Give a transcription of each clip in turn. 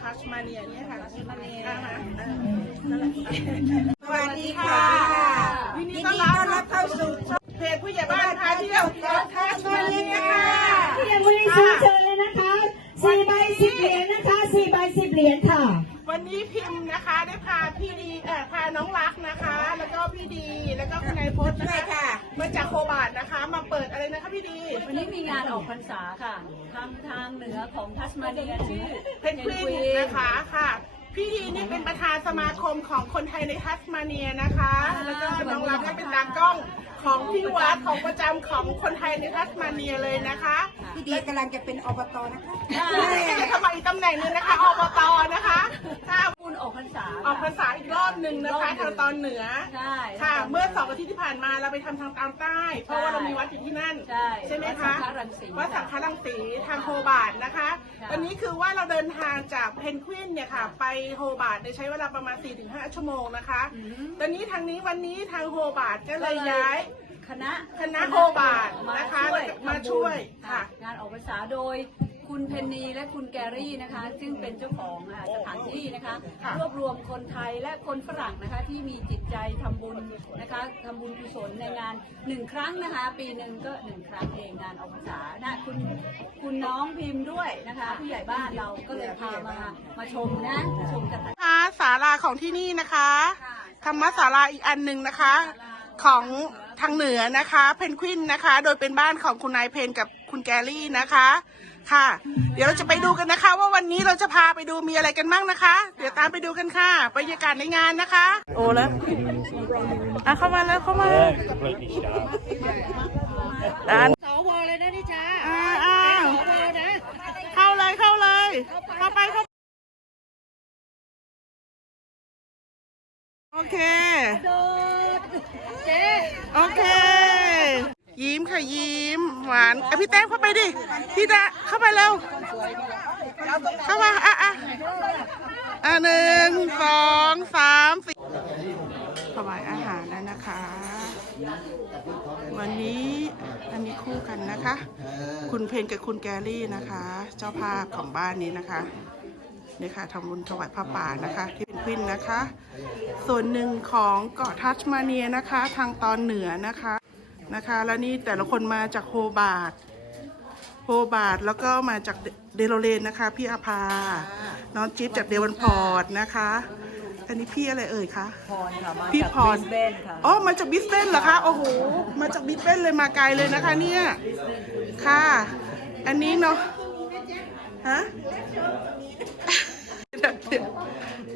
เที่ คะพี่ดี วันนี้มีงานออกพรรษาค่ะ ทางทางเหนือของทัสมาเนียชื่อเพนกวินนะคะค่ะ พี่ดีนี่เป็นประธานสมาคมของคนไทยในทัสมาเนียนะคะ แล้วก็น้องรักก็เป็นตากล้องของที่วัดของประจำของคนไทยในทัสมาเนียเลยนะคะ พี่ดีกำลังจะเป็นอบตนะคะจะทำมาอีกตำแหน่งหนึงนะคะอบตนะคะ ค่ะคุณออกพรรษาออกภาษาอีกรอบหนึ่งนะคะทางตอนเหนือใช่ค่ะ เมื่อสองอาทิตย์ที่ผ่านมาเราไปทำทางตามใต้ เพราะว่าเรามีวัดอยู่ที่นั่น ใช่ไหมคะวัดสังฆรังสีวัดสังฆรังสีทางโฮบาร์ดนะคะค่ะตอนนี้คือว่าเราเดินทางจากเพนกวินเนี่ยค่ะ ไปโฮบาร์ดเนี่ยใช้เวลาประมาณ 4-5 ชั่วโมงนะคะ ตอนนี้ทางนี้วันนี้ทางโฮบาร์ดก็เลยย้ายคณะคณะโฮบาร์ดนะคะมาช่วยมาช่วยทำบุญค่ะ งานออกพรรษาโดย คุณเพนนีและคุณแกรี่นะคะ ซึ่งเป็นเจ้าของอ่าสถานที่นะคะค่ะรวบรวมคนไทยและคนฝรั่งนะคะ ที่มีจิตใจทำบุญนะคะทำบุญกุศลในงานหนึ่งครั้งนะคะ ปีหนึ่งก็หนึ่งครั้งเองงานออกพรรษานะคุณคุณน้องพิมพ์ด้วยนะคะ ผู้ใหญ่บ้านเราก็เลยพามามาชมนะชมกันนะคะศาลาของที่นี่นะคะ ธรรมศาลาอีกอันหนึ่งนะคะ ของทางเหนือนะคะ เพนกวินนะคะ โดยเป็นบ้านของคุณนายเพนกับคุณแกรี่นะคะ ค่ะ เดี๋ยวเราจะไปดูกันนะคะ ว่าวันนี้เราจะพาไปดูมีอะไรกันบ้างนะคะ เดี๋ยวตามไปดูกันค่ะบรรยากาศในงานนะคะ โอ้แล้วอะเข้ามาแล้วเข้ามา Yeah, completely shut up. อ่านสวเลยนะนี่จ้าอ่าอ่าสวนะเข้าเลยเข้าเลยเข้าไปเข้าโอเคโดดเจ๊โอเค ยิ้มค่ะยิ้มหวานอะพี่แต้มเข้าไปดิพี่ดาเข้าไปเร็วเข้ามาอะอะอะหนึ่งสองสามสี่ถวายอาหารแล้วนะคะ วันนี้อันนี้คู่กันนะคะ คุณเพนกับคุณแกรี่นะคะ เจ้าภาพของบ้านนี้นะคะนี่ค่ะทำบุญถวายผ้าป่านะคะ ที่เป็นควินนะคะ ส่วนหนึ่งของเกาะทัชมาเนียนะคะ ทางตอนเหนือนะคะ นะคะ แล้วนี่แต่ละคนมาจากโฮบาร์ดโฮบาร์ดแล้วก็มาจากเดโลเรนนะคะ พี่อาภา น้องจิ๊บจากเดวันพอร์ตนะคะ อันนี้พี่อะไรเอ่ยคะพรค่ะมาพี่จากพรบริสเบนค่ะอ๋อมาจากบิสเบนเหรอคะโอ้โหมาจากบิสเบนเลยมาไกลเลยนะคะเนี่ยค่ะ อันนี้เนาะฮะ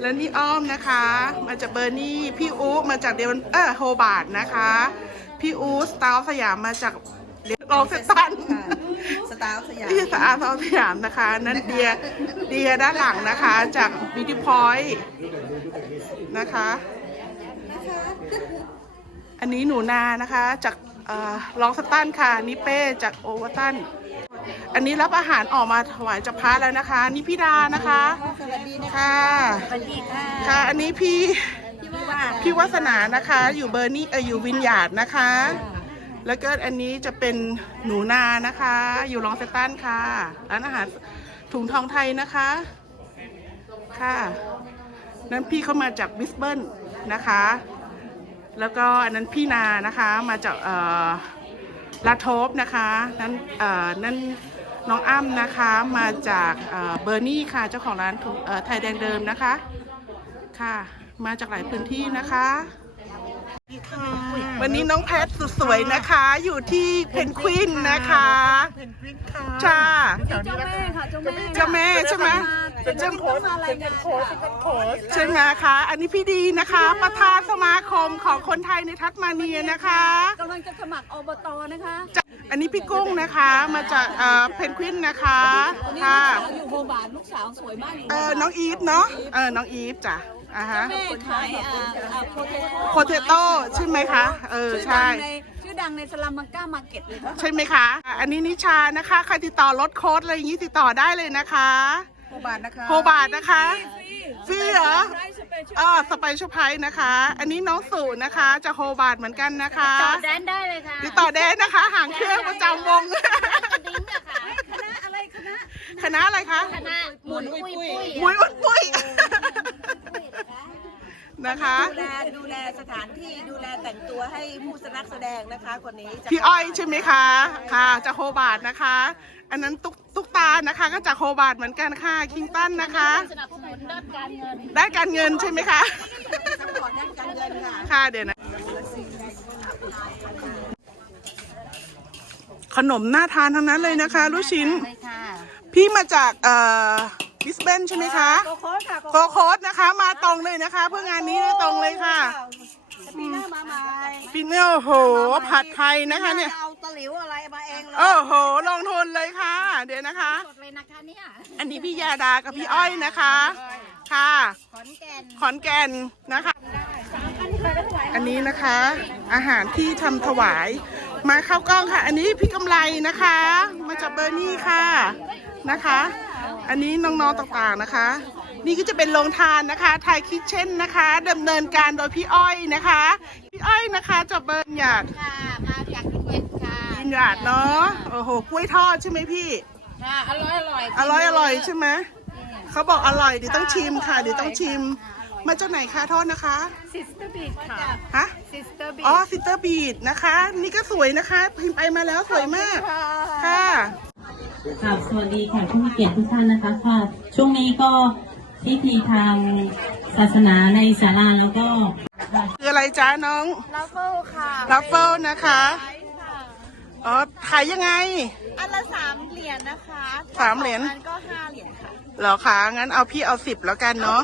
แล้วนี่อ้อมนะคะ มาจากเบอร์นี่ พี่อู๊มาจากเดวันเออโฮบาร์ดนะคะ พี่อู๊สตาร์สยามมาจากเดนออฟเซตันสตาร์สยามพี่สะอาดทองสยามนะคะ นั่นเดียเดียด้านหลังนะคะ จากบิวตี้พอยต์นะคะ อันนี้หนูนานะคะ จากลองสตันค่ะนี่เป้จากโอเวอร์ตันอันนี้รับอาหารออกมาถวายจากพระแล้วนะคะ นี่พี่ดานะคะสวัสดีนะค่ะสวัสดีค่ะค่ะ อันนี้พี่ พี่วัสนานะคะ อยู่เบอร์นี่เอออยู่วินยาดนะคะ แล้วก็อันนี้จะเป็นหนูนานะคะ อยู่ลองเซตันค่ะร้านอาหารถุงทองไทยนะคะ ค่ะนั้นพี่เขามาจากบิสเบิลนะคะ แล้วก็อันนั้นพี่นานะคะมาจากเอ่อลาโทบนะคะนั้นเอ่อนั่นน้องอ้ำนะคะมาจากเอ่อเบอร์นี่ค่ะเจ้าของร้านถุงไทยแดงเดิมนะคะค่ะ มาจากหลายพื้นที่นะคะวันนี้น้องแพทสุดสวยนะคะ อยู่ที่เพนกวินนะคะจ้าเจ้าแม่ค่ะเจ้าแม่เจ้าแม่ใช่ไหมเป็นเจ้าโค้ชอะไรกันโค้ชใช่ไหมคะอันนี้พี่ดีนะคะ ประธานสมาคมของคนไทยในทัสมาเนียนะคะกำลังจะสมัครอบตนะคะจ้ะอันนี้พี่กุ้งนะคะมาจากเอ่อเพนกวินนะคะวันนี้ค่ะลูกสาวอยู่โฮบาร์ดลูกสาวสวยมากอยู่เออน้องอีฟเนาะเออน้องอีฟจ้ะ อ่าฮะแม่ขายอ่าอ่าโพเทโต้โพเทโต้ใช่ไหมคะ เออ ใช่ ชื่อดังในสลัมมังก้ามาร์เก็ตเลยค่ะใช่ไหมคะอันนี้นิชานะคะ ใครติดต่อรถโค้ดอะไรอย่างนี้ติดต่อได้เลยนะคะโคบาทนะคะโฮบาทนะคะฟรีเหรอไพรส์สเปเชียลอ่าสไปเชียลไพรส์นะคะ อันนี้น้องสู่นะคะจากโฮบาทเหมือนกันนะคะต่อแดนได้เลยค่ะติดต่อแดนนะคะ ห่างเครื่องประจำวง ดิ้งอะค่ะคณะอะไรคณะคณะอะไรคะ คณะหมุนปุ้ยปุ้ยปุ้ยอุ้ยปุ้ย นะคะ ดูแลดูแลสถานที่ดูแลแต่งตัวให้ผู้นักแสดงนะคะคนนี้จะพี่อ้อยใช่ไหมคะ ค่ะจากโฮบาร์ดนะคะ อันนั้นตุ๊กตุ๊กตานะคะก็จากโฮบาร์ดเหมือนกันค่ะคิงตันนะคะ สนับสนุนด้านการเงินได้การเงินใช่ไหมคะซัพพอร์ตด้านการเงินค่ะ ค่ะเดี๋ยวนะ ขนมน่าทานทั้งนั้นเลยนะคะ ลูกชิ้น เลยค่ะพี่มาจากเอ่อ บิสเบนใช่ไหมคะโกโค้ดค่ะโกโคสนะคะ มาตรงเลยนะคะ เพื่องานนี้โดยตรงเลยค่ะปีหน้ามาใหม่ปีเนโอ้โห ผัดไทยนะคะเนี่ยเอาตะหลิวอะไรมาเองเลยโอ้โห ลงทุนเลยค่ะ เดี๋ยวนะคะสดเลยนะคะเนี่ยอันนี้พี่ยาดากับพี่อ้อยนะคะ ค่ะ ขอนแก่นขอนแก่นนะคะ อันนี้นะคะ อาหารที่ทำถวาย มาเข้ากล้องค่ะ อันนี้พี่กำไรนะคะ มาจากเบอร์นี่ค่ะนะคะ อันนี้น้องๆต่างๆนะคะ นี่ก็จะเป็นโรงทานนะคะไทยคิทเช่นนะคะดำเนินการโดยพี่อ้อยนะคะ พี่อ้อยนะคะจากเบอร์หยาดค่ะมาจากกรุงเทพค่ะกินหยาดเนาะโอ้โหกล้วยทอดใช่ไหมพี่ค่ะอร่อยอร่อยอร่อยอร่อยใช่ไหมเขาบอกอร่อยเดี๋ยวต้องชิมค่ะเดี๋ยวต้องชิม มาจากไหนคะโทษนะคะซิสเตอร์บีดค่ะฮะซิสเตอร์บีดอ๋อซิสเตอร์บีดนะคะ นี่ก็สวยนะคะพิมพ์ไปมาแล้วสวยมากค่ะ ครับสวัสดีแขกผู้มีเกียรติทุกท่านนะคะค่ะช่วงนี้ก็พิธีทางศาสนาในศาลาแล้วก็คืออะไรจ้าน้องลาเฟิลค่ะรัฟเฟิลนะคะอ๋อขายยังไง อันละสามเหรียญนะคะสามเหรียญอันก็ห้าเหรียญค่ะเหรอคะงั้นเอาพี่เอาสิบแล้วกันเนาะ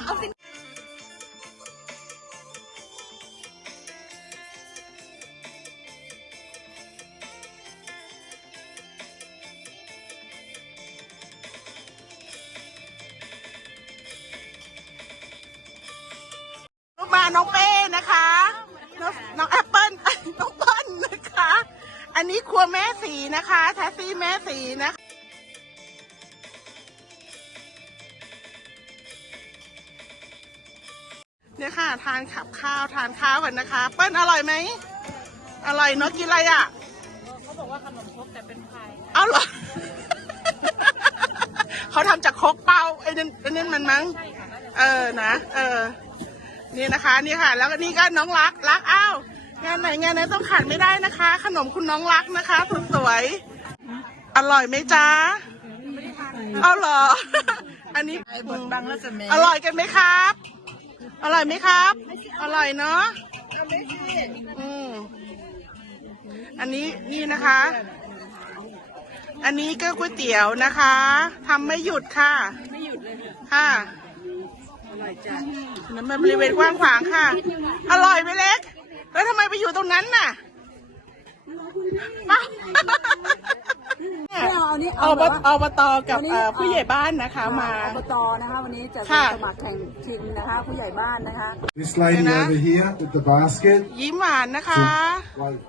แทสซี่แม่สีนะคะเนี่ยค่ะ ทานขับข้าวทานข้าวกันนะคะ เปิ้ลอร่อยไหมอร่อยเนาะกินอะไรอะเขาบอกว่าขนมครกแต่เป็นพายเอาเหรอเขาทำจากครกเป้าไอ้นั่นไอ้นั่นมันมั้งเออนะเออนี่นะคะนี่ค่ะ แล้วก็นี่ก็น้องรักรักอ้าวงานไหนงานไหนต้องขาดไม่ได้นะคะ ขนมคุณน้องรักนะคะสุดสวย อร่อยไหมจ๊ะเอาเหรอ อันนี้บนบังรัศมีอร่อยกันไหมครับ อร่อยไหมครับ อร่อยเนาะอืมอันนี้นี่นะคะ อันนี้ก็ก๋วยเตี๋ยวนะคะทำไม่หยุดค่ะ ไม่หยุดเลยค่ะอร่อยจ้ะน้ำมันบริเวณกว้างขวางค่ะ อร่อยไหมเล็ก แล้วทำไมไปอยู่ตรงนั้นน่ะมา อบอบตกับเอ่อผู้ใหญ่บ้านนะคะมา อบตนะคะ วันนี้จะค่ะ สมัครแข่งชิงนะคะ ผู้ใหญ่บ้านนะคะ This lady Anna? over here with the basket. ยิ้มหวานนะคะ Like,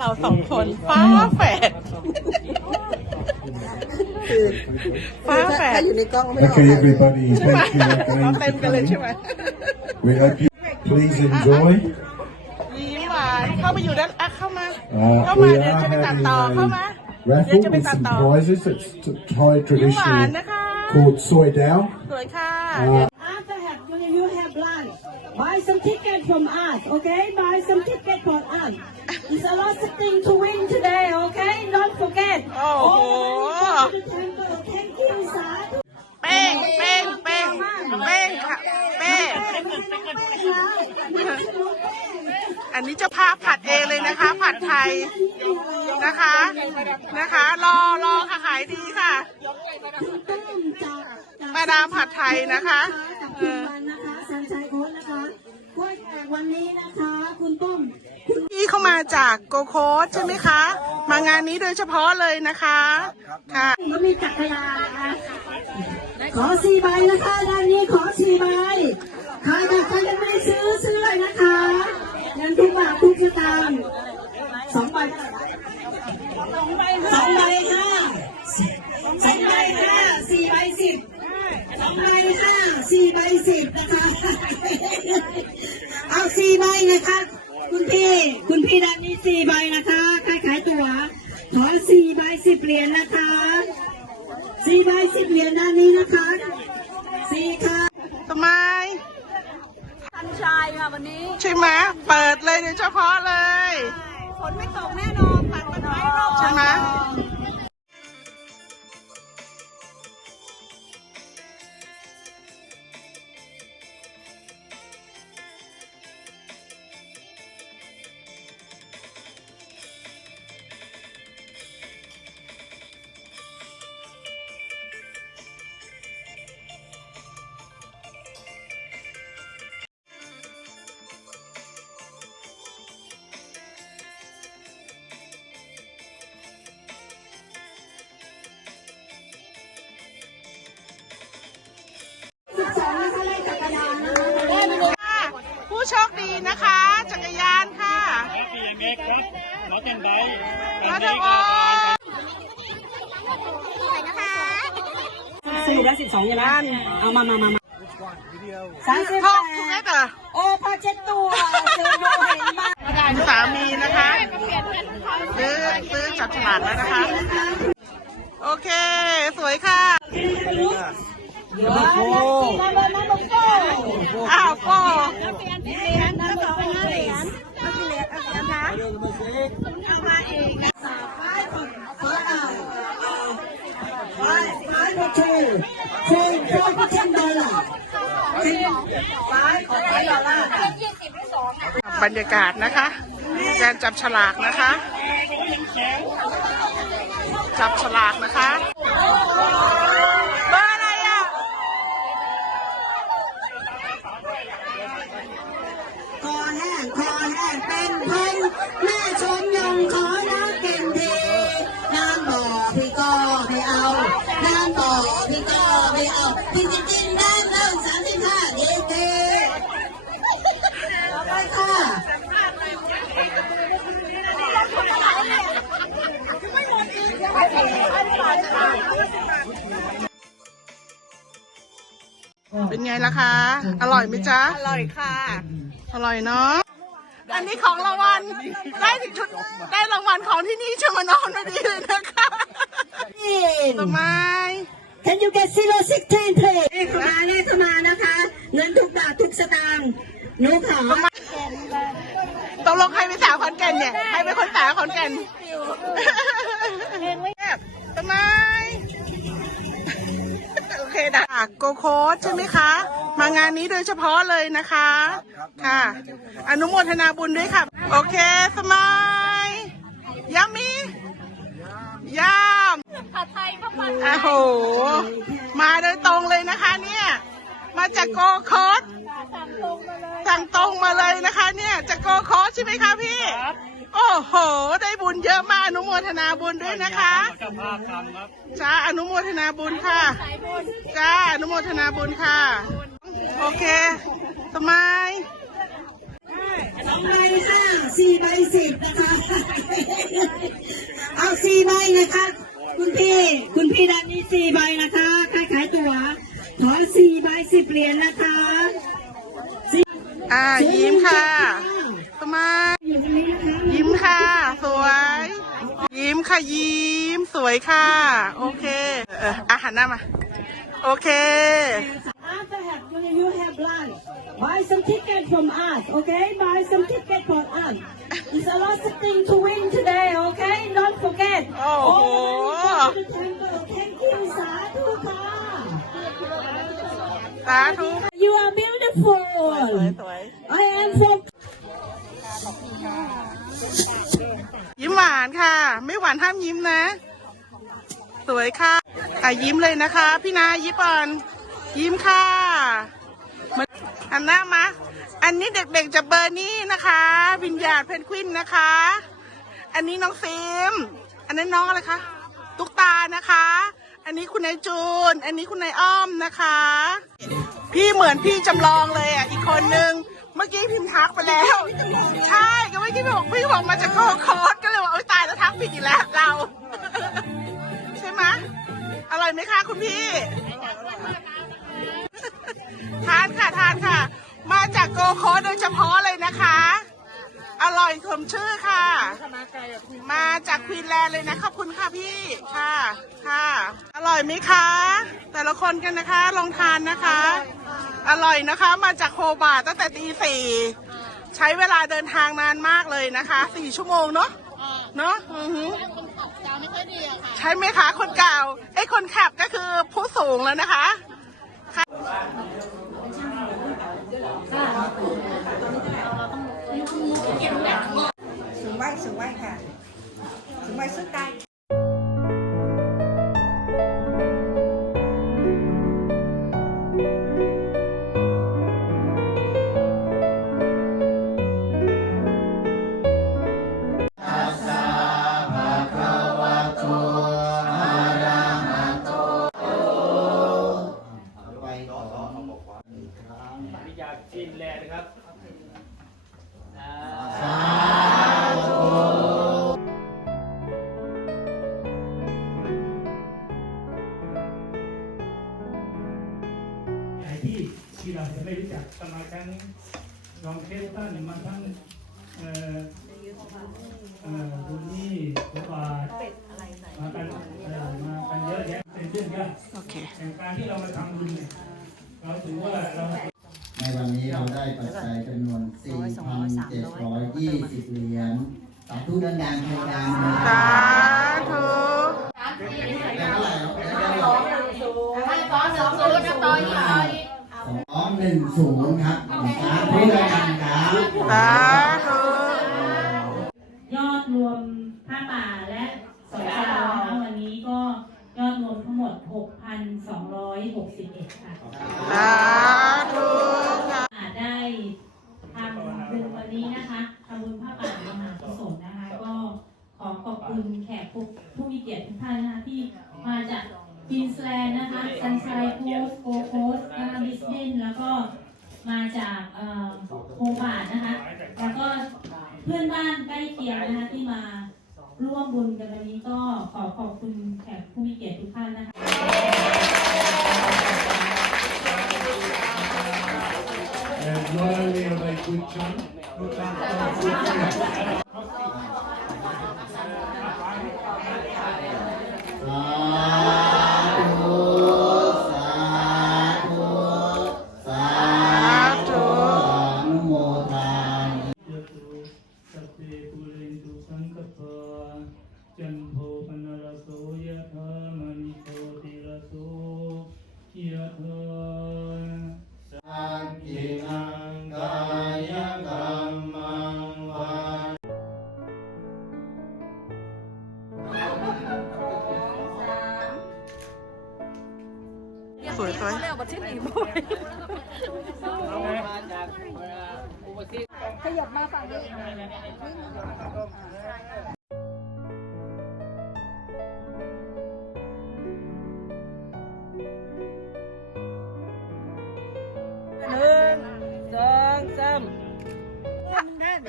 เราสองคนฟ้าแฝดฟ้าแฝดอยู่ในกล้องไม่ออก okay, everybody, ใช่ไหม thank you เรา again เต็ม for กันเลยใช่ไหม coming. We hope you please enjoy. ยิ้มหวานเข้ามาอยู่ด้านอะเข้ามา Uh, เข้ามา we เดี๋ยว are จะไปตัด having ต่อเข้า a มาเดี๋ยว raffle จะไป with ตัด some ต่อ prizes. It's t- Thai ยิ้มหวาน traditional นะคะ called soy dao. สวยค่ะ Uh, After have you have lunch, buy some ticket from us, okay? Buy some ticket from us. It's a lot of thing to win today, okay? Don't forget. โอ้โห All the way to the temple. Thank you, sir. เป้งเป้งเป้งเป้งค่ะเป้ง อันนี้เจะพาพผัดเองเลยนะคะ ผัดไทยนะคะนะคะ รอรอค่ะขายดีค่ะมาดามผัดไทยนะคะจากคุณวันนะคะสันชัยโค้ดนะคะกล้วยแขกวันนี้นะคะ คุณต้มพี่เข้ามาจากโกโคสใช่ไหมคะ มางานนี้โดยเฉพาะเลยนะคะค่ะ ก็มีจักรยานนะคะขอสี่ใบนะคะด้านนี้ขอสี่ใบใครอยากใครยังไม่ได้ซื้อซื้อเลยนะคะเงินทุกบาททุกสตางค์สองใบสองใบสองใบห้าสองใบห้าสี่ใบสิบสองใบห้าสี่ใบสิบนะคะ เอาสี่ใบนะคะ คุณพี่ คุณพี่ด้านนี้สี่ใบนะคะใครขายตั๋วขอสี่ใบสิบเหรียญนะคะสี่ใบสิบเหรียญด้านนี้นะคะสี่ค่ะทำไม ค่ะวันนี้ใช่ไหมเปิดเลยโดยเฉพาะเลย ฝนไม่ตกแน่นอนปักต้นไม้รอบ ใช่ไหม ดีนะคะ จักรยานค่ะ BMX ครับมอเตอร์ไบค์มาทวสี่และสิบสองอย่างนั้นเอามามามามาสามสิบพ่อแปคุณแม่ดเต๋อโอ้พอเช็ดตัวซื้อดูเห็นบ้างคุณสามีนะคะซื้อซื้อจับฉลากแล้วนะคะ โอเค สวยค่ะเดี๋ยวนะมาบนนะลูกโก้อ้าวโป้ คูณคูณก็ท่านดอลจริงไม้อไม้ดอลล่ะบรรยากาศนะคะ การจับฉลากนะคะ จับฉลากนะคะ งล่ะคะ อร่อยไหมจ๊ะ อร่อยค่ะ อร่อยเนาะ อันนี้ของรางวัล ได้ถึงชุด ได้รางวัลของที่นี่ชมานอนไม่ดีเลยนะคะ In. ทำไม Can you get zero sixteen please เลขเข้ามาเลขเข้ามานะคะ เงินทุกบาททุกสตางค์หนูขอตกลงใครเป็นสาวขอนแก่นเนี่ย ใครเป็นคนสาวขอนแก่นทำไมโอ เคดักโกโคสใช่ไหมคะ มางานนี้โดยเฉพาะเลยนะคะ ค่ะ อนุโมทนาบุญด้วยค่ะ โอเค สมายยามียามผัดไทยข้าวผัดโอ้โห มาโดยตรงเลยนะคะเนี่ย มาจากโกโคสสั่งตรงมาเลยนะคะเนี่ยจากโกโคสใช่ไหมคะพี่ โอ้โห ได้บุญเยอะมากอนุโมทนาบุญด้วยนะคะ เจ้าภาพทำครับ จ้าอนุโมทนาบุญค่ะ จ้าอนุโมทนาบุญค่ะ โอเคสมายสองใบค่ะสี่ใบสิบนะคะ เอาสี่ใบนะคะ คุณพี่คุณพี่ด้านนี้สี่ใบนะคะค่าขายตั๋วขอสี่ใบสิบเหรียญนะคะสี่อ่ายิ้มค่ะ สมาย อยู่ตรงนี้นะคะ ยิ้มค่ะ สวย ยิ้ม ค่ะ ยิ้มสวยค่ะ โอเคเอออาหารหน้ามา โอเค After have when you have lunch, buy some ticket from us, okay? Buy some ticket from us. It's a lot of thing to win today, okay? Don't forget. โอ้โห All the way to the temple. Thank you, Sadhu Ka. สาธุ You are beautiful. สวย I am from านค่ะ ไม่หวานห้ามยิ้มนะ สวยค่ะอะยิ้มเลยนะคะ พี่นายิ้มก่อนยิ้มค่ะอันหน้ามาอันนี้เด็กๆจะเบอร์นี้นะคะ วิญญาณเพนกวินนะคะ อันนี้น้องซิมอันนั้นน้องอะไรคะตุ๊กตานะคะ อันนี้คุณนายจูน อันนี้คุณนายอ้อมนะคะ พี่เหมือนพี่จำลองเลยอะอีกคนนึง เมื่อกี้พิมพ์ทักไปแล้ว ใช่ก็เมื่อกี้บอกพี่บอกมาจากโกคสก็เลยว่าโอ๊ยตายแล้วทักผิดอีกแล้วเรา ใช่ไหมอร่อยไหมคะคุณพี่ ทานค่ะทานค่ะ มาจากโกโคโดยเฉพาะเลยนะคะออร่อยสมชื่อค่ะ มาจากควีนแลนด์เลยนะขอบคุณค่ะพี่ค่ะค่ะ อร่อยไหมคะ แต่ละคนกันนะคะลองทานนะคะ อร่อยนะคะ มาจากโฮบาร์ตั้งแต่ตีสี่ใช้เวลาเดินทางนานมากเลยนะคะสี่ชั่วโมงเนาะ เนาะอือหือใช่ไหมคะ คนเก่าไอ้ยคนขับก็คือผู้สูงแล้วนะคะ สูงไว้สูงไว้ค่ะ สูงไว้สุดใต้อย การที่เรามาทำบุญเนี่ยเราถือว่าเราในวันนี้เราได้ปัจจัยจำนวน 4,720 เหรียญสาธุดังๆพยายามนะสาธุได้เท่าไหร่ครับสองหนึ่งศูนย์ครับสาธุดังๆครับสา 6,261 ค่ะสาธุค่ะ ได้ทำบุญวันนี้นะคะทำบุญผ้าป่ามหากุศลนะคะ ก็ขอขอบคุณแขกผู้ผู้มีเกียรติทุกท่านนะคะที่มาจากฟินสแลนด์นะคะซันไชโคสโกโคสนะคะบิสเบนแล้วก็มาจากเอ่อโฮบาร์ดนะคะ แล้วก็เพื่อนบ้านใกล้เคียงนะคะที่มา ร่วมบุญกันวันนี้ก็ขอขอบคุณแขกผู้มีเกียรติทุกท่านนะคะ And not only are they good chunk, but they're good food.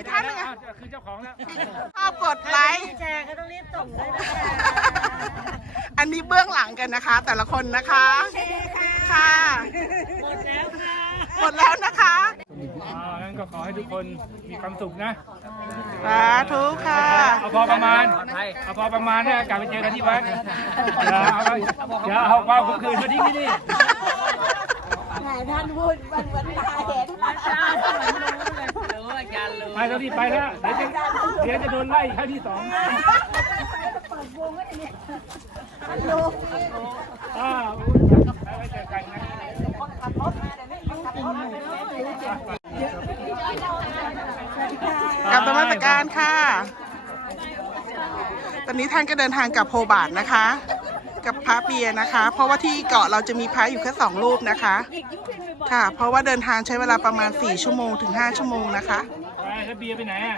กท่านหนึงอะคือเจ้าของแล้ว ชอบกดไลค์ แชร์ก็ต้องรีบส่งเลยนะคะอันนี้เบื้องหลังกันนะคะ แต่ละคนนะคะ ค่ะ หมดแล้วค่ะ หมดแล้วนะคะอ่างั้นก็ขอให้ทุกคนมีความสุขนะ สาธุค่ะ เอาพอประมาณ เอาพอประมาณเนี่ยกลับไปเจอกันที่วัดอย่าเอาอย่าเอาความขมขื่นมาทิ้งที่นี่ถ่ายท่านพูดวันวันตาเห็น ไปเท่าที่ไปแล้วเดี๋ยวจะเดี๋ยวจะโดนไล่ครั้งที่สองอ่าไว้เจอกันนะกลับนมัสการค่ะ ตอนนี้ท่านก็เดินทางกลับโพบาทนะคะ กับพระเบียร์นะคะ เพราะว่าที่เกาะเราจะมีพระอยู่แค่สองรูปนะคะ ค่ะ เพราะว่าเดินทางใช้เวลาประมาณ 4 ชั่วโมงถึง 5 ชั่วโมงนะคะ ไปแล้วเบียร์ไปไหนอะ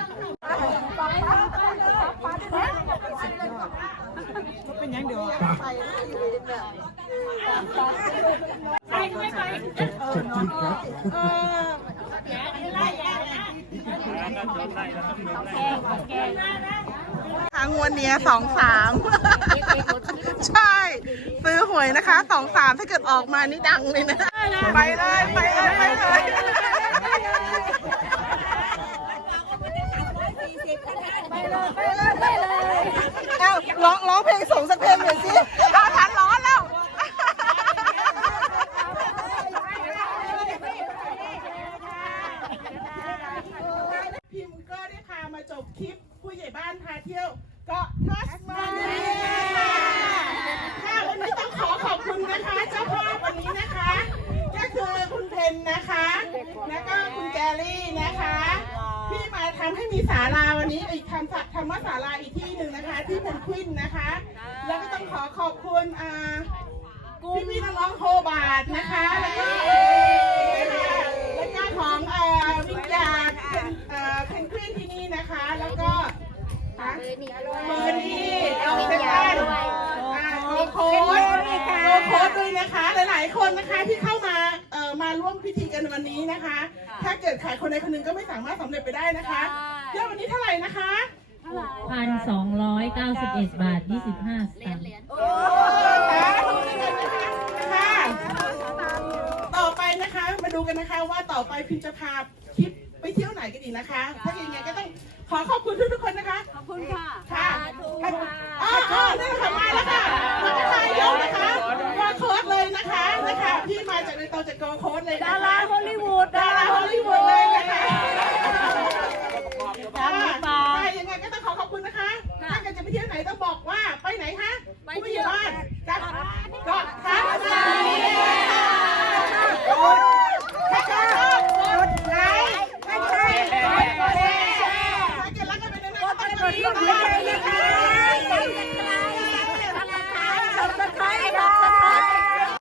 ทางวันเนี้ยสองสามใช่ ซื้อหวยนะคะสองสามถ้าเกิดออกมานี่ดังเลยนะ ไปเลย ไปเลย ไปเลย เอ้า ร้องร้องเพลงส่งสักเพลงหน่อยสิเอาทันร้อนแล้ว พิมพ์ก็ได้พามาจบคลิปผู้ใหญ่บ้านพาเที่ยวเกาะทัสมาเนียค่ะค่ะวันนี้ต้องขอขอบคุณนะคะ เจ้าภาพวันนี้นะคะ ก็คือคุณเพนนะคะ แล้วก็คุณแกรี่นะคะ ที่มาทำให้มีศาลาวั นนี้อีกทำสักธรรมศาลาอีกที่หนึ่งนะคะ ที่เพนควินนะคะ แล้วก็ต้องขอขอบคุณอ่าพี่พี่น้องๆโฮบาร์ดนะคะ แล้วก็แล้วก็ของเอ่อวิญญาณเป็นเอ่อเพนควินที่นี่นะคะ แล้วก็เบอร์นี่เบอร์นี่เอาไปกันอ่าโลโค้ดโลโค้ดด้วยนะคะ หลายๆคนนะคะที่เข้ามาเอ่อมาร่วมพิธีกันวันนี้นะคะ ถ้าเกิดขายคนใดคนหนึ่งก็ไม่สามารถสำเร็จไปได้นะคะ ยอดวันนี้เท่าไหร่นะคะพันสองร้อยเก้าสิบเอ็ดบาทยี่สิบห้าสตางค์ค่ะต่อไปนะคะ มาดูกันนะคะว่าต่อไปพิมจะพาคลิปไปเที่ยวไหนกันอีกนะคะ ถ้าอย่างไงก็ต้องขอขอบคุณทุกๆคนนะคะ ขอบคุณค่ะ ค่ะอ๋ออ๋อนี่ค่ะมาแล้วค่ะมาจากไทยยกนะคะมาโค้ดเลยนะคะนะคะพี่มาจากในตอจากโกโค้ดเลยดาราฮอลลีวูดดาราฮอลลีวูดเลยนะคะ ที่ยวไหนต้องบอกว่าไปไหนฮะไปเที่ยวบ้านจัดเกาะทับใจถ้าชอบกดไลค์ถ้าชอบกดแชร์ถ้าเกิดรักกันเป็นนักก็ต้องรีบไปรีบไปรีบไปรีบไปรีบไปรีบไป